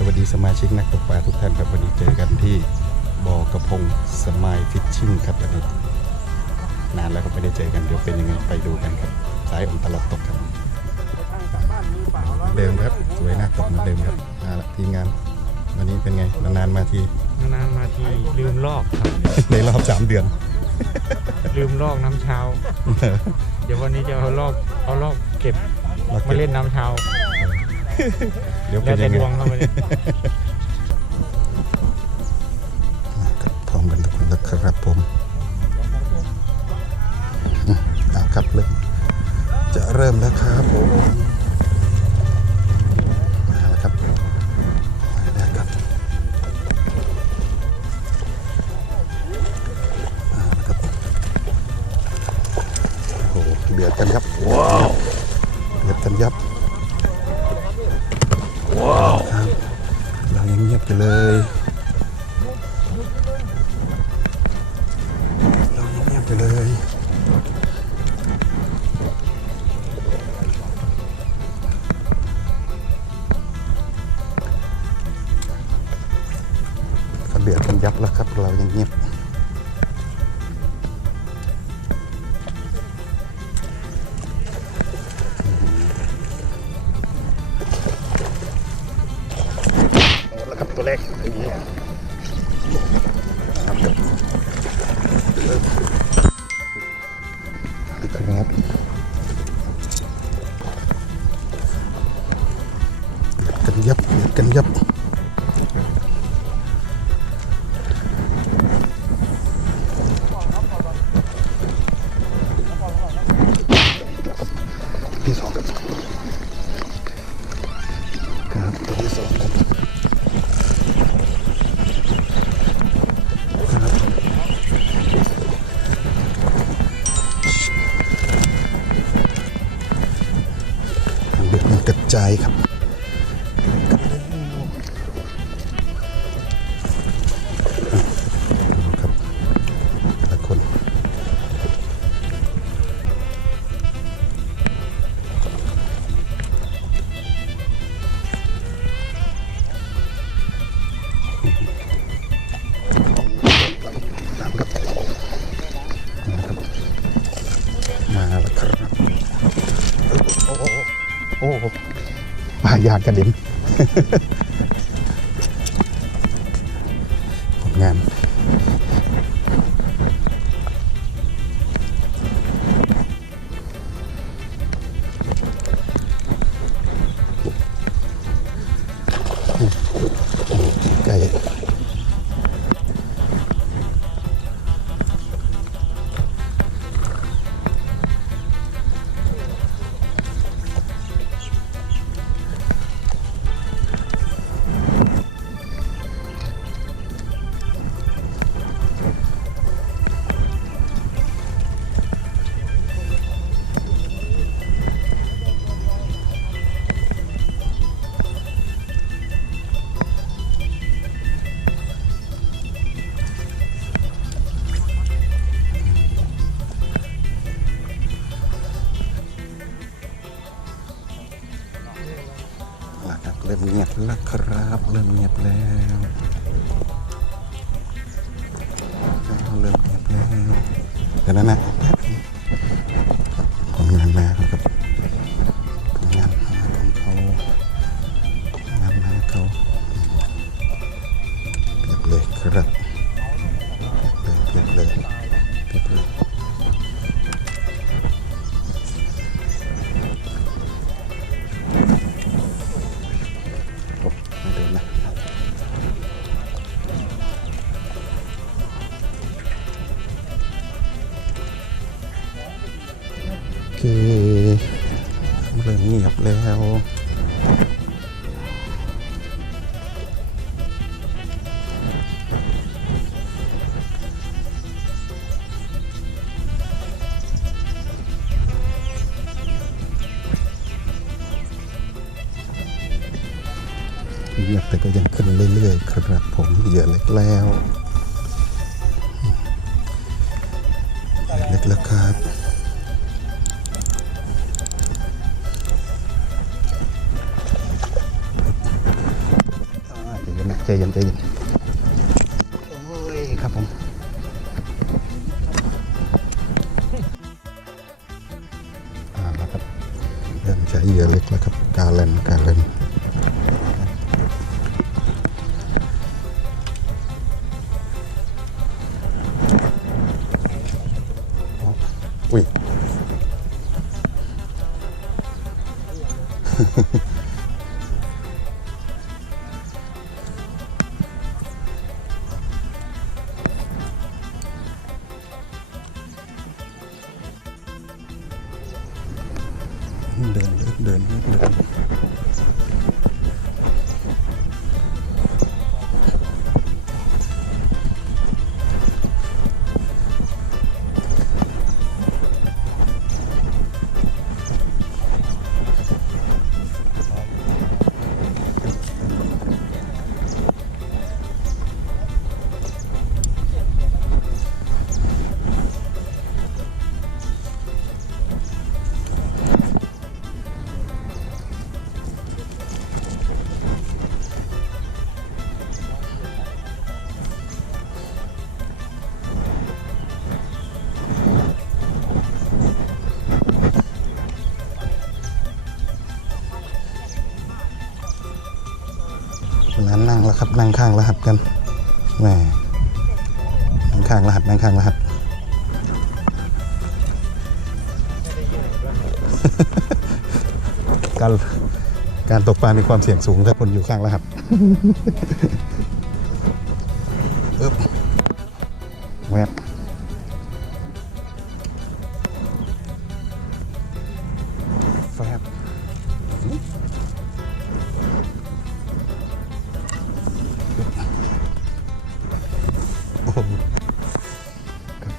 สวัสดีสมาชิกนักตกปลาทุกท่านครับวันนี้เจอกันที่บ่อกระพงสมายฟิชชิ่งครับวันนี้นานแล้วก็ไม่ได้เจอกันเดี๋ยวเป็นยังไงไปดูกันครับสายอมตลอดตกครับเดิมครับสวยน่าตกเหมือนเดิมครับมาละทีมงาน วันนี้เป็นไงนานๆมาทีนานๆมาทีลืมลอกครับ ในรอบสามเดือน ลืมลอกน้ำเช้า เดี๋ยววันนี้จะเอาลอกเอาลอกเก็บเรามาเก็บเล่นน้ำเช้า เดี๋ยวแล้เป็วนแต่ยังไงดวงเข้ามาเลยครับพร้อมกันทุกคนแล้วครับผมอืมเอาครับเริ่มจะเริ่มแล้วครับผม อยู่เลยเราเงียบๆไปเลยเขาเดือดกันยับแล้วครับ เรายังเงียบ แล้วครับตัวแรกอย่างนี้ครับ มันกระจายครับ ยางกระเด็น มเงียบแล้วครับ เริ่มเงียบแล้ว เริ่มเงียบแล้วเดี๋ยวนะนะ เงียบแล้วเงียบแต่ก็ยังขึ้นเรื่อยๆ ครับผมเหยื่อเล็กแล้วเหยื่อเล็กแล้วครับ ใจเย็นใจเย็นโอ้ยครับผมอ่าครับเริ่มใช้เหยื่อเล็กแล้วครับ การเล่นการเล่น เดินเดินเดินนั้น นั่งข้างรหัสกันแหมนั่งข้างรหัสนั่งข้างรหัสการการตกปลา มีความเสี่ยงสูงถ้าคนอยู่ข้างรหัส โอ้โหครับ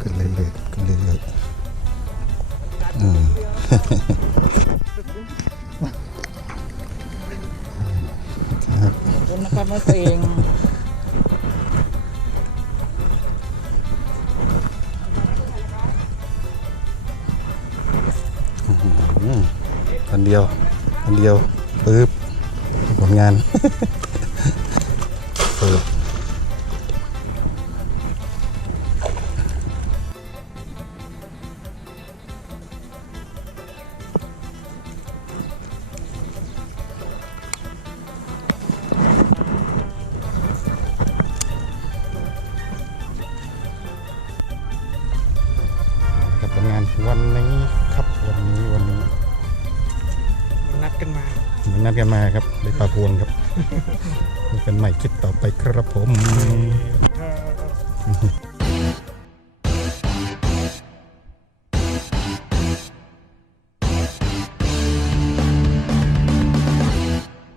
ขึ้นเรื่อยๆขึ้นเรื่อยๆอืมครับผมนะครับไม่ตัวเอง ดียว อันเดียวปึ๊บผลงานปึ๊บกับ กันมาครับได้ปลาพวงครับพบกันใหม่คลิปต่อไปครับผมครับ